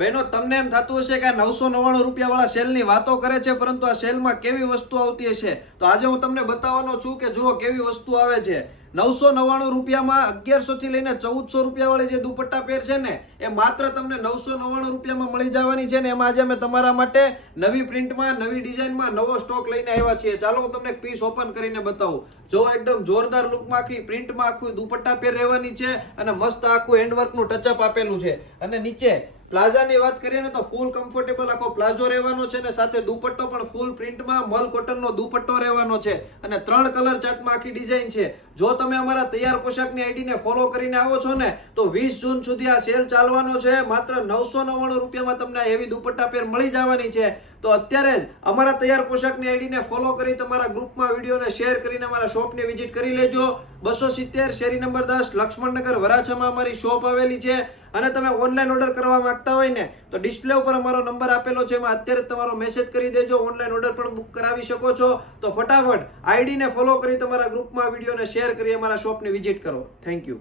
બહેનો તમને એમ થતું હશે કે આ 999 રૂપિયા વાળા સેલની વાતો કરે છે, પરંતુ આ સેલમાં કેવી વસ્તુ આવતી હશે? તો આજે હું તમને બતાવવાનો છું કે જુઓ કેવી વસ્તુ આવે છે. 999 રૂપિયામાં 1100 થી લઈને 1400 રૂપિયા વાળી જે દુપટ્ટા પેર છે ને, એ માત્ર તમને 999 રૂપિયામાં મળી જવાની છે ને. એમાં આજે અમે તમારા માટે નવી પ્રિન્ટમાં, નવી ડિઝાઇનમાં નવો સ્ટોક લઈને આવ્યા છીએ. ચાલો હું તમને એક પીસ ઓપન કરીને બતાવું. જો એકદમ જોરદાર લુકમાં આખી પ્રિન્ટમાં આખું દુપટ્ટા પેર રહેવાની છે અને મસ્ત આખું હેન્ડવર્કનું ટચઅપ આપેલું છે. અને નીચે પ્લાઝાની વાત કરીએ ને તો ફૂલ કમ્ફર્ટેબલ આખો પ્લાઝો રહેવાનો છે ને સાથે દુપટ્ટો પણ ફૂલ પ્રિન્ટમાં મલ કોટનનો દુપટ્ટો રહેવાનો છે અને 3 કલર ચાર્ટમાં આખી ડિઝાઇન છે. જો તમે અમારા તૈયાર પોશાકની આઈડીને ફોલો કરીને આવો છો ને તો 20 જૂન સુધી આ સેલ ચાલવાનો છે. માત્ર 999 રૂપિયામાં તમને એવી દુપટ્ટા પેર મળી જવાની છે. તો અત્યારે જ અમારા તૈયાર પોશાકની આઈડીને ફોલો કરી તમારા ગ્રુપમાં વિડીયોને શેર કરીને અમારા શોપને વિઝિટ કરી લેજો. 270 શેરી નંબર 10 લક્ષ્મણનગર વરાછામાં અમારી શોપ આવેલી છે. અને તમે ઓનલાઈન ઓર્ડર કરવા માંગતા હોય ને તો ડિસ્પ્લે ઉપર અમારો નંબર આપેલો છે, એમાં અત્યારે તમારો મેસેજ કરી દેજો. ઓનલાઈન ઓર્ડર પણ બુક કરાવી શકો છો. તો ફટાફટ આઈડીને ફોલો કરી તમારા ગ્રુપમાં વિડીયોને શેર કરી અમારા શોપની વિઝિટ કરો. Thank you.